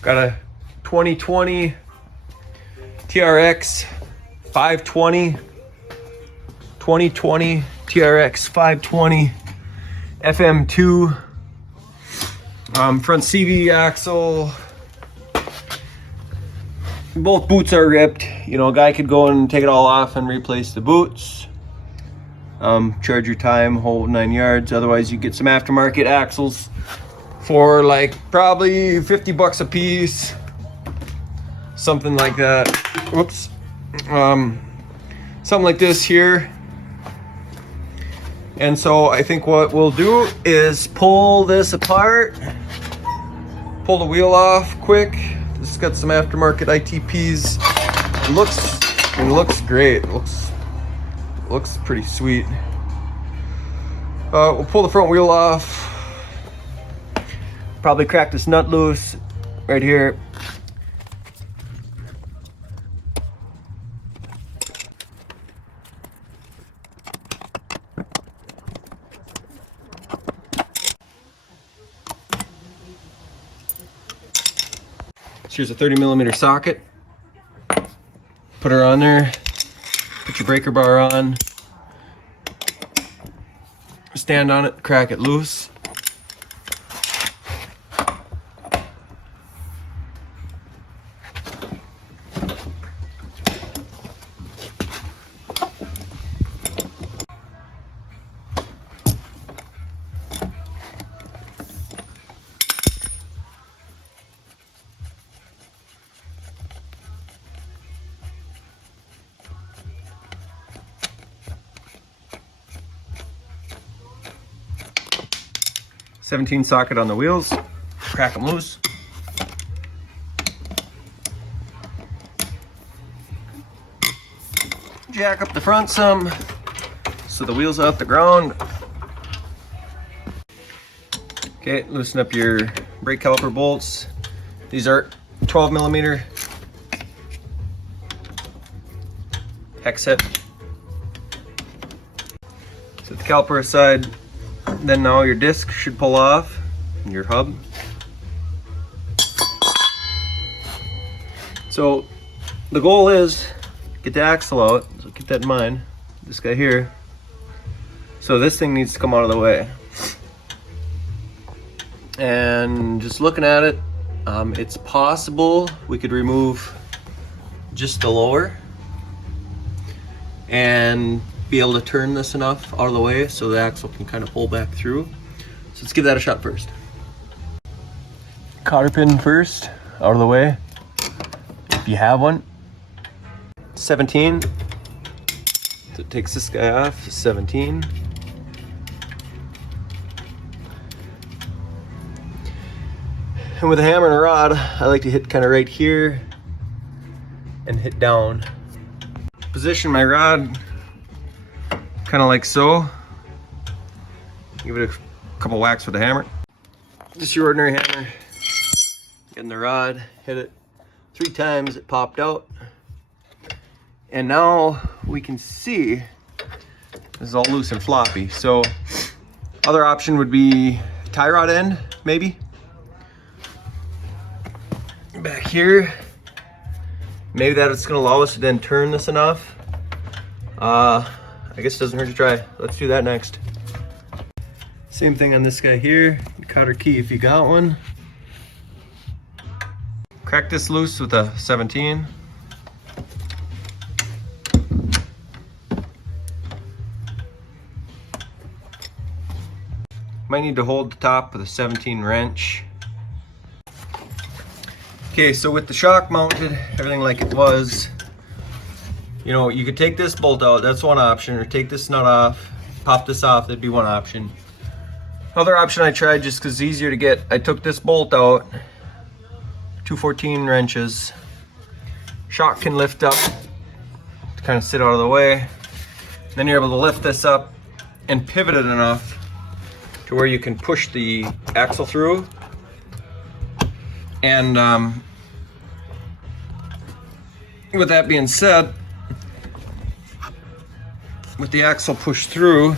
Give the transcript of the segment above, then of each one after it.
Got a 2020 TRX 520. 2020 TRX 520 FM2. Front CV axle. Both boots are ripped. You know, a guy could go and take it all off and replace the boots. Charge your time, whole 9 yards. Otherwise, you get some aftermarket axles for like probably 50 bucks a piece, something like that. Whoops. Something like this here. And so I think what we'll do is pull this apart, pull the wheel off quick. This has got some aftermarket ITPs. It looks great. It looks pretty sweet. We'll pull the front wheel off. Probably crack this nut loose right here. Here's a 30mm socket. Put her on there. Put your breaker bar on. Stand on it, crack it loose. '17 socket on the wheels, crack them loose. Jack up the front some, so the wheel's off the ground. Okay, loosen up your brake caliper bolts. These are 12mm hex set. Set the caliper aside. Then now your disc should pull off, and your hub. So the goal is get the axle out, so keep that in mind, this guy here. So this thing needs to come out of the way. And just looking at it, it's possible we could remove just the lower and be able to turn this enough out of the way so the axle can kind of pull back through. So let's give that a shot first. Cotter pin first, out of the way, if you have one. 17, so it takes this guy off, 17. And with a hammer and a rod, I like to hit kind of right here and hit down. Position my rod kind of like so. Give it a couple whacks with the hammer. Just your ordinary hammer. Getting the rod, hit it 3 times, it popped out. And now we can see this is all loose and floppy. So other option would be tie rod end, maybe. Back here. Maybe that's gonna allow us to then turn this enough. I guess it doesn't hurt to try. Let's do that next. Same thing on this guy here. Cotter key if you got one. Crack this loose with a 17. Might need to hold the top with a 17 wrench. Okay, so with the shock mounted, everything like it was, you know, you could take this bolt out, that's one option, or take this nut off, pop this off, that'd be one option. Other option I tried just because it's easier to get, I took this bolt out, 214 wrenches. Shock can lift up to kind of sit out of the way. Then you're able to lift this up and pivot it enough to where you can push the axle through. And with that being said, with the axle pushed through,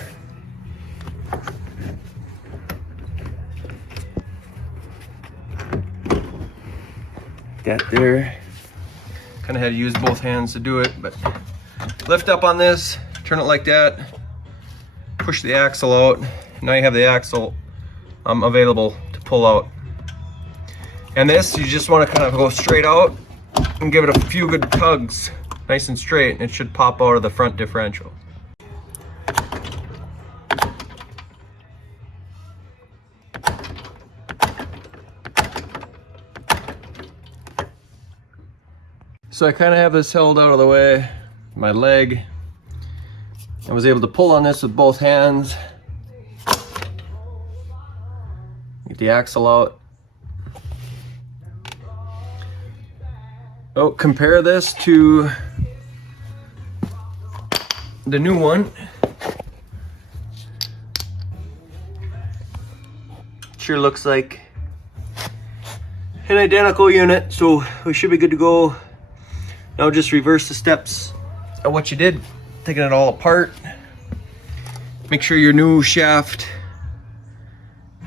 that there. Kind of had to use both hands to do it, but lift up on this, turn it like that, push the axle out. Now you have the axle available to pull out. And this, you just want to kind of go straight out and give it a few good tugs, nice and straight, and it should pop out of the front differential. So I kind of have this held out of the way, my leg. I was able to pull on this with both hands. Get the axle out. Oh, compare this to the new one. Sure looks like an identical unit, so we should be good to go. Now just reverse the steps of what you did, taking it all apart. Make sure your new shaft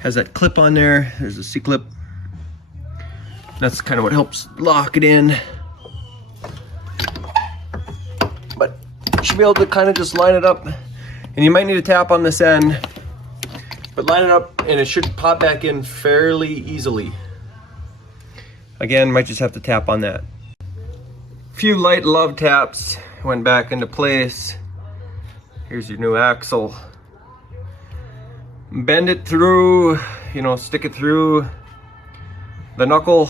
has that clip on there. There's a C-clip. That's kind of what helps lock it in. But you should be able to kind of just line it up. And you might need to tap on this end, but line it up and it should pop back in fairly easily. Again, might just have to tap on that. Few light love taps, went back into place. Here's your new axle. Bend it through, stick it through the knuckle,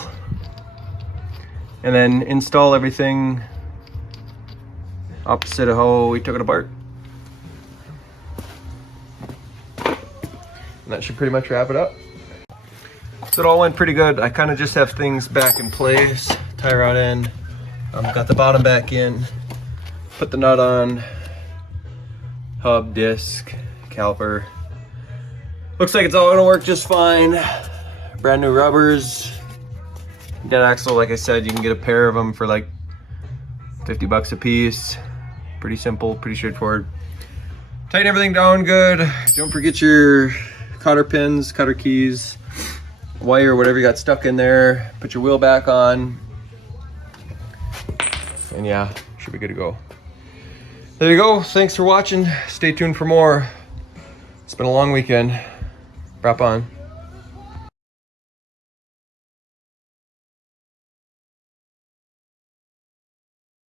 and then install everything opposite of how we took it apart. And that should pretty much wrap it up. So it all went pretty good. I kind of just have things back in place, tie rod in. Got the bottom back in, put the nut on, hub, disc, caliper. Looks like it's all gonna work just fine. Brand new rubbers. That axle, like I said, you can get a pair of them for like 50 bucks a piece. Pretty simple, pretty straightforward. Tighten everything down good. Don't forget your cotter pins, cotter keys, wire, whatever you got stuck in there. Put your wheel back on. And yeah, should be good to go. There you go. Thanks for watching. Stay tuned for more. It's been a long weekend. Wrap on.